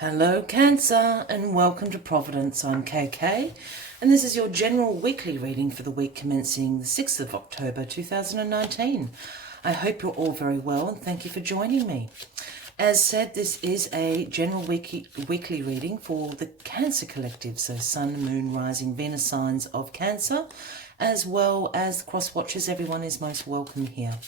Hello Cancer and welcome to Providence. I'm KK and this is your general weekly reading for the week commencing the 6th of October 2019. I hope you're all very well and thank you for joining me. As said, this is a general weekly reading for the Cancer Collective, so Sun, Moon, Rising, Venus signs of Cancer, as well as cross watchers. Everyone is most welcome here.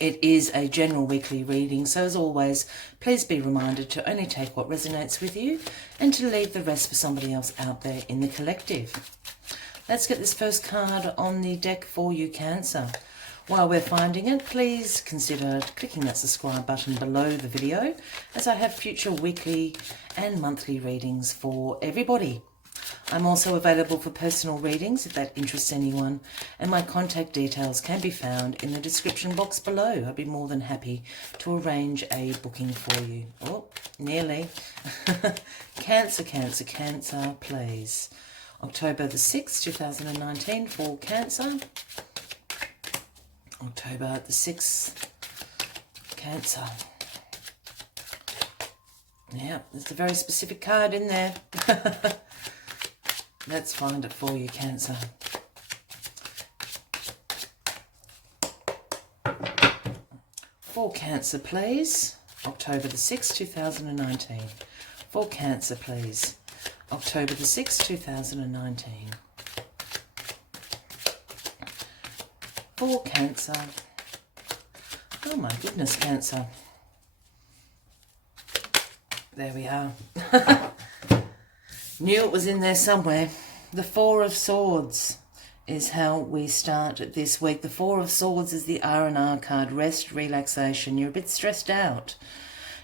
It is a general weekly reading, so as always, please be reminded to only take what resonates with you and to leave the rest for somebody else out there in the collective. Let's get this first card on the deck for you, Cancer. While we're finding it, please consider clicking that subscribe button below the video, as I have future weekly and monthly readings for everybody. I'm also available for personal readings if that interests anyone, and my contact details can be found in the description box below. I'd be more than happy to arrange a booking for you. Oh, nearly. Cancer, Cancer, Cancer, please. October the 6th, 2019 for Cancer. October the 6th, Cancer. Yeah, there's a very specific card in there. Let's find it for you, Cancer. For Cancer, please. October the 6th, 2019. For Cancer, please. October the 6th, 2019. For Cancer. Oh my goodness, Cancer. There we are. Knew it was in there somewhere. The Four of Swords is how we start this week. The Four of Swords is the R&R card. Rest, relaxation. You're a bit stressed out.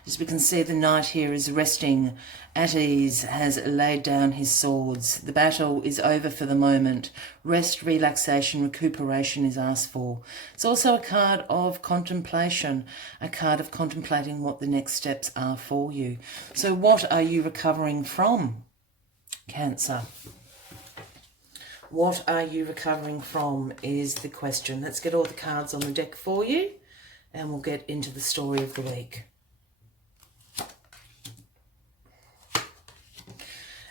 As we can see, the knight here is resting at ease, has laid down his swords. The battle is over for the moment. Rest, relaxation, recuperation is asked for. It's also a card of contemplation, a card of contemplating what the next steps are for you. So what are you recovering from, Cancer? What are you recovering from is the question. Let's get all the cards on the deck for you and we'll get into the story of the week.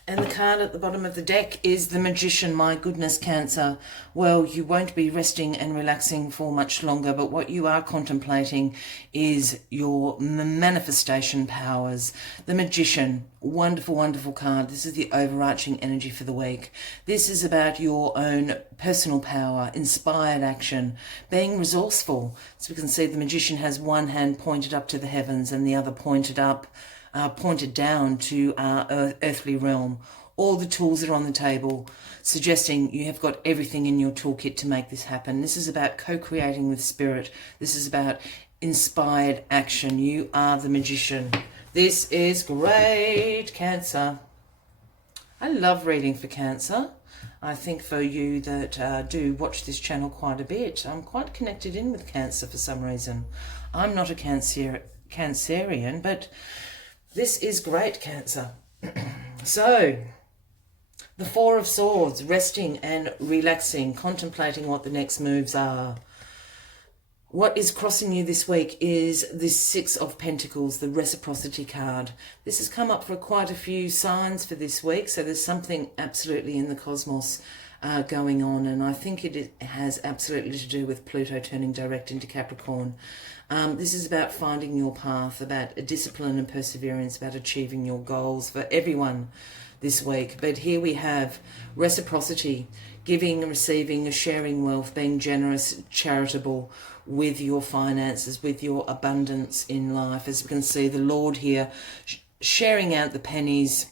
And the card at the bottom of the deck is the Magician. My goodness, Cancer. Well, you won't be resting and relaxing for much longer, but what you are contemplating is your manifestation powers. The Magician, wonderful, wonderful card. This is the overarching energy for the week. This is about your own personal power, inspired action, being resourceful. So we can see the Magician has one hand pointed up to the heavens and the other pointed down to our earthly realm. All the tools are on the table, suggesting you have got everything in your toolkit to make this happen. This is about co-creating with spirit. This is about inspired action. You are the Magician. This is great, Cancer. I love reading for Cancer. I think for you that do watch this channel quite a bit, I'm quite connected in with Cancer for some reason. I'm not a Cancerian, but this is great, Cancer. So, the Four of Swords, resting and relaxing, contemplating what the next moves are. What is crossing you this week is this Six of Pentacles, the Reciprocity card. This has come up for quite a few signs for this week, so there's something absolutely in the cosmos going on, and I think it has absolutely to do with Pluto turning direct into Capricorn. This is about finding your path, about discipline and perseverance, about achieving your goals for everyone this week. But here we have reciprocity, giving, receiving, sharing wealth, being generous, charitable with your finances, with your abundance in life. As we can see, the Lord here sharing out the pennies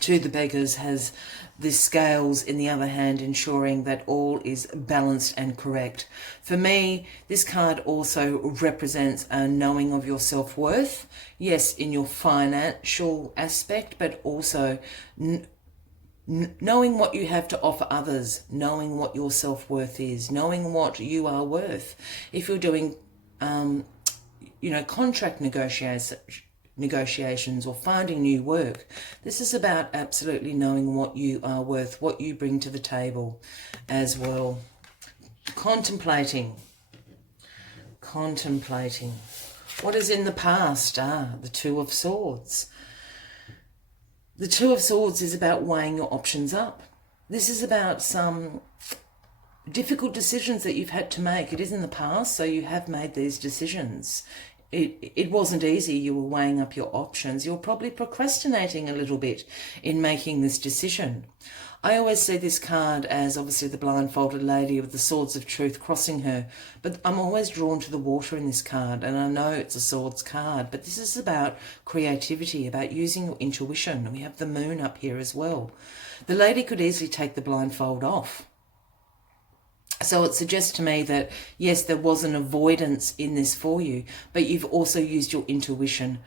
to the beggars, has the scales in the other hand, ensuring that all is balanced and correct. For me, this card also represents a knowing of your self-worth. Yes, in your financial aspect, but also knowing what you have to offer others, knowing what your self-worth is, knowing what you are worth. If you're doing, contract negotiations or finding new work, this is about absolutely knowing what you are worth, what you bring to the table as well. Contemplating. What is in the past? The Two of Swords. The Two of Swords is about weighing your options up. This is about some difficult decisions that you've had to make. It is in the past, so you have made these decisions. It wasn't easy. You were weighing up your options. You're probably procrastinating a little bit in making this decision. I always see this card as obviously the blindfolded lady with the swords of truth crossing her, but I'm always drawn to the water in this card, and I know it's a swords card, but this is about creativity, about using your intuition. And we have the moon up here as well. The lady could easily take the blindfold off. So it suggests to me that, yes, there was an avoidance in this for you, but you've also used your intuition,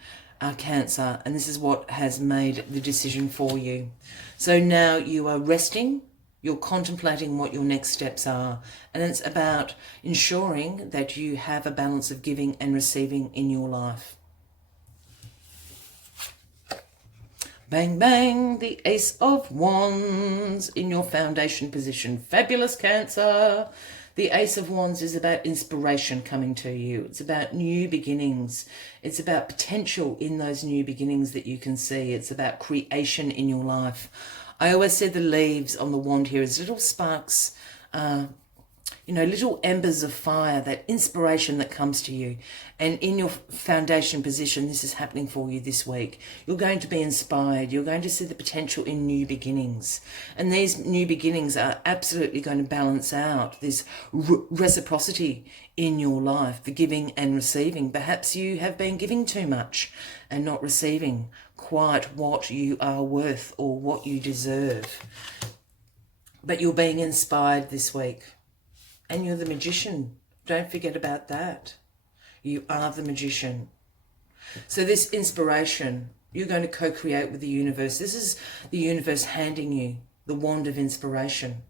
Cancer, and this is what has made the decision for you. So now you are resting, you're contemplating what your next steps are, and it's about ensuring that you have a balance of giving and receiving in your life. Bang, bang, the Ace of Wands in your foundation position. Fabulous, Cancer. The Ace of Wands is about inspiration coming to you. It's about new beginnings. It's about potential in those new beginnings that you can see. It's about creation in your life. I always see the leaves on the wand here as little sparks, little embers of fire, that inspiration that comes to you. And in your foundation position, this is happening for you this week. You're going to be inspired. You're going to see the potential in new beginnings. And these new beginnings are absolutely going to balance out this reciprocity in your life, the giving and receiving. Perhaps you have been giving too much and not receiving quite what you are worth or what you deserve. But you're being inspired this week. And you're the magician. Don't forget about that. You are the magician. So this inspiration, you're going to co-create with the universe. This is the universe handing you the wand of inspiration.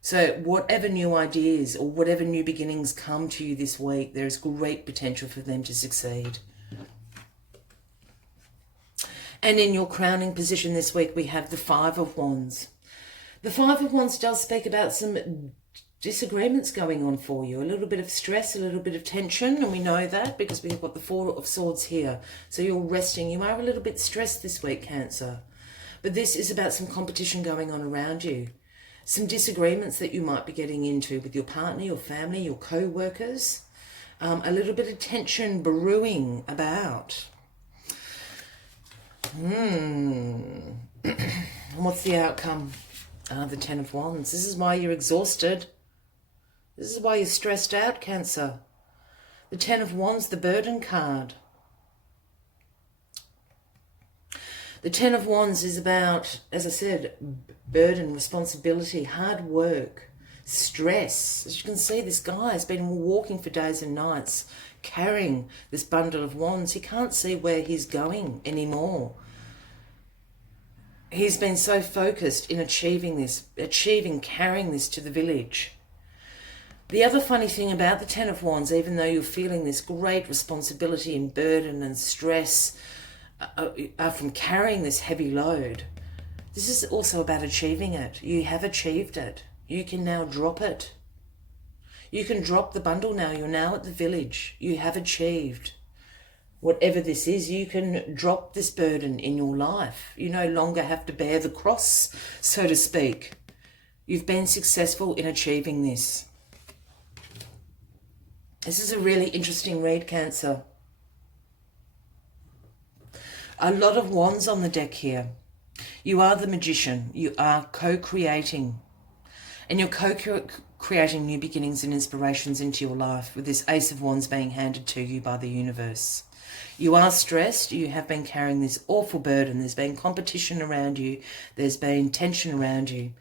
So whatever new ideas or whatever new beginnings come to you this week, there is great potential for them to succeed. And in your crowning position this week, we have the Five of Wands. The Five of Wands does speak about some disagreements going on for you, a little bit of stress, a little bit of tension, and we know that because we've got the Four of Swords here. So you're resting. You are a little bit stressed this week, Cancer. But this is about some competition going on around you, some disagreements that you might be getting into with your partner, your family, your co-workers, a little bit of tension brewing about. What's the outcome? The Ten of Wands. This is why you're exhausted. This is why you're stressed out, Cancer. The Ten of Wands, the burden card. The Ten of Wands is about, as I said, burden, responsibility, hard work, stress. As you can see, this guy has been walking for days and nights, carrying this bundle of wands. He can't see where he's going anymore. He's been so focused in achieving this, carrying this to the village. The other funny thing about the Ten of Wands, even though you're feeling this great responsibility and burden and stress from carrying this heavy load, this is also about achieving it. You have achieved it. You can now drop it. You can drop the bundle now. You're now at the village. You have achieved. Whatever this is, you can drop this burden in your life. You no longer have to bear the cross, so to speak. You've been successful in achieving this. This is a really interesting read, Cancer. A lot of wands on the deck here. You are the magician. You are co-creating. And you're co-creating new beginnings and inspirations into your life with this Ace of Wands being handed to you by the universe. You are stressed. You have been carrying this awful burden. There's been competition around you. There's been tension around you.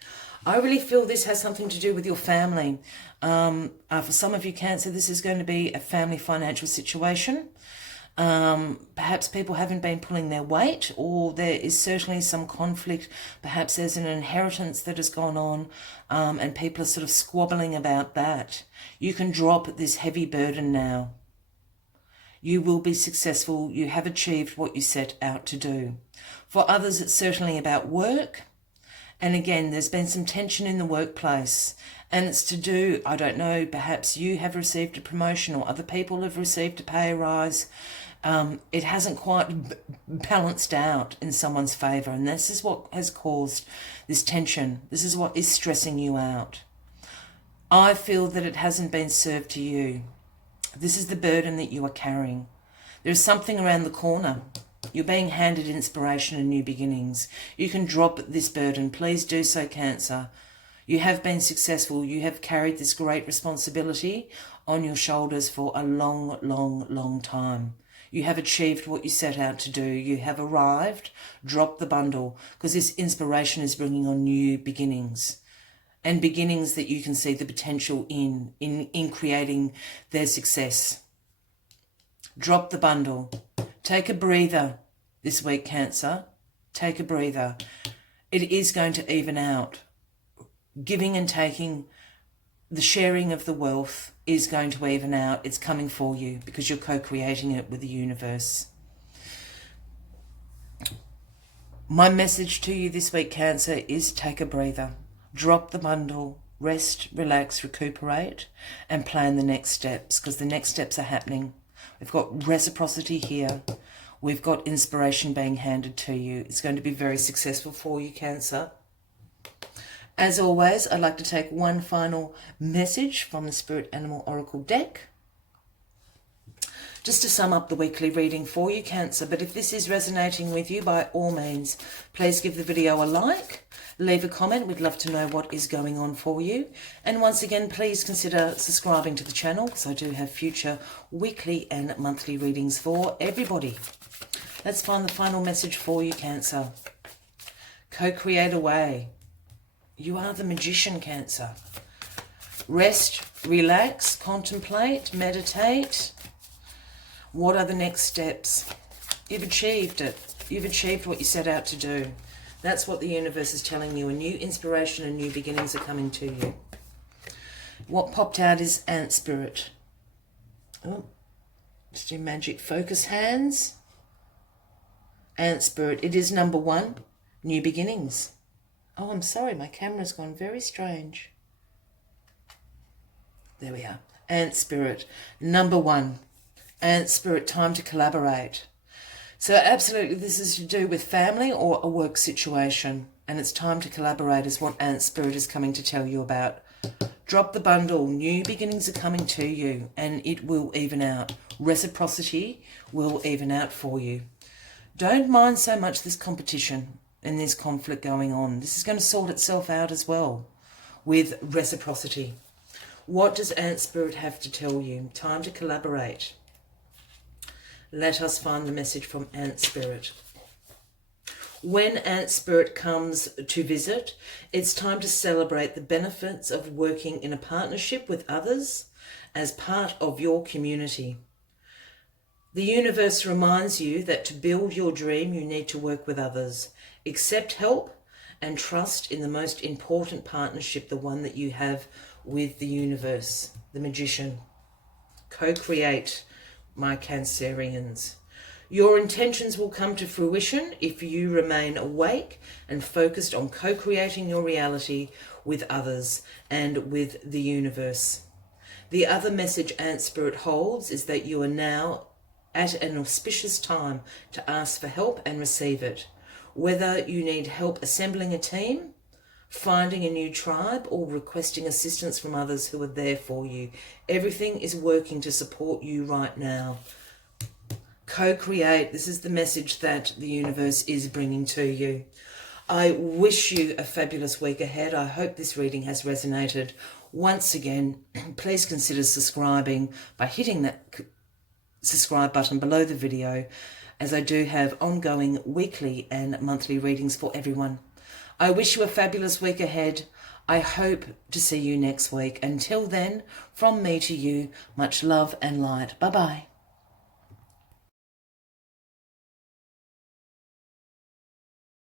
I really feel this has something to do with your family. For some of you, Cancer, this is going to be a family financial situation. Perhaps people haven't been pulling their weight, or there is certainly some conflict. Perhaps there's an inheritance that has gone on, and people are sort of squabbling about that. You can drop this heavy burden now. You will be successful. You have achieved what you set out to do. For others, it's certainly about work. And again, there's been some tension in the workplace, and it's to do, I don't know, perhaps you have received a promotion or other people have received a pay rise. It hasn't quite balanced out in someone's favour, and this is what has caused this tension. This is what is stressing you out. I feel that it hasn't been served to you. This is the burden that you are carrying. There's something around the corner. You're being handed inspiration and new beginnings. You can drop this burden. Please do so, Cancer. You have been successful. You have carried this great responsibility on your shoulders for a long, long, long time. You have achieved what you set out to do. You have arrived. Drop the bundle, because this inspiration is bringing on new beginnings, and beginnings that you can see the potential in creating their success. Drop the bundle. Take a breather this week, Cancer. Take a breather. It is going to even out. Giving and taking, the sharing of the wealth is going to even out. It's coming for you because you're co-creating it with the universe. My message to you this week, Cancer, is take a breather. Drop the bundle. Rest, relax, recuperate, and plan the next steps, because the next steps are happening. We've got reciprocity here. We've got inspiration being handed to you. It's going to be very successful for you, Cancer. As always, I'd like to take one final message from the Spirit Animal Oracle deck, just to sum up the weekly reading for you, Cancer. But if this is resonating with you, by all means, please give the video a like, leave a comment. We'd love to know what is going on for you. And once again, please consider subscribing to the channel, because I do have future weekly and monthly readings for everybody. Let's find the final message for you, Cancer. Co-create away. You are the magician, Cancer. Rest, relax, contemplate, meditate. What are the next steps? You've achieved it. You've achieved what you set out to do. That's what the universe is telling you. A new inspiration and new beginnings are coming to you. What popped out is Ant Spirit. Oh, let's do magic focus hands. Ant Spirit. It is number 1, new beginnings. Oh, I'm sorry, my camera's gone very strange. There we are. Ant Spirit. Number 1. Ant Spirit, time to collaborate. So absolutely, this is to do with family or a work situation. And it's time to collaborate is what Ant Spirit is coming to tell you about. Drop the bundle. New beginnings are coming to you, and it will even out. Reciprocity will even out for you. Don't mind so much this competition and this conflict going on. This is going to sort itself out as well with reciprocity. What does Ant Spirit have to tell you? Time to collaborate. Let us find the message from Ant Spirit. When Ant Spirit comes to visit, it's time to celebrate the benefits of working in a partnership with others as part of your community. The universe reminds you that to build your dream, you need to work with others. Accept help and trust in the most important partnership, the one that you have with the universe, the magician. Co-create, my Cancerians. Your intentions will come to fruition if you remain awake and focused on co-creating your reality with others and with the universe. The other message Ant Spirit holds is that you are now at an auspicious time to ask for help and receive it. Whether you need help assembling a team, finding a new tribe, or requesting assistance from others who are there for you, everything is working to support you right now. Co-create. This is the message that the universe is bringing to you. I wish you a fabulous week ahead. I hope this reading has resonated. Once again, please consider subscribing by hitting that subscribe button below the video, as I do have ongoing weekly and monthly readings for everyone. I wish you a fabulous week ahead. I hope to see you next week. Until then, from me to you, much love and light. Bye-bye.